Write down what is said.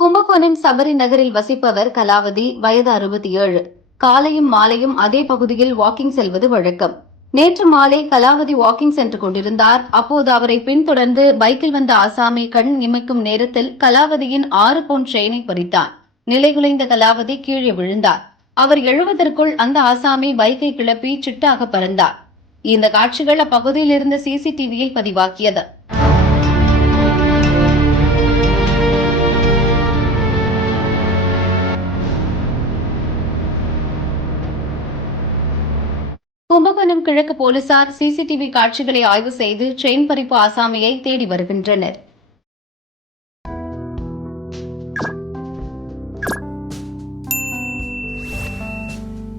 கும்பகோணம் சபரி நகரில் வசிப்பவர் கலாவதி, வயது 67. காலையும் மாலையும் அதே பகுதியில் வாக்கிங் செல்வது வழக்கம். நேற்று மாலை கலாவதி வாக்கிங் சென்று கொண்டிருந்தார். அப்போது அவரை பின்தொடர்ந்து பைக்கில் வந்த ஆசாமி கண் இமைக்கும் நேரத்தில் கலாவதியின் 6 பவுண்ட் செயினை பறித்தார். நிலைகுலைந்த கலாவதி கீழே விழுந்தார். அவர் எழுவதற்குள் அந்த ஆசாமி பைக்கை கிளப்பி சிட்டாக பறந்தார். இந்த காட்சிகள் அப்பகுதியில் இருந்த சிசிடிவியை பதிவாக்கியது. கும்பகோணம் கிழக்கு போலீசார் சிசிடிவி காட்சிகளை ஆய்வு செய்து செயின் பறிப்பு ஆசாமியை தேடி வருகின்றனர்.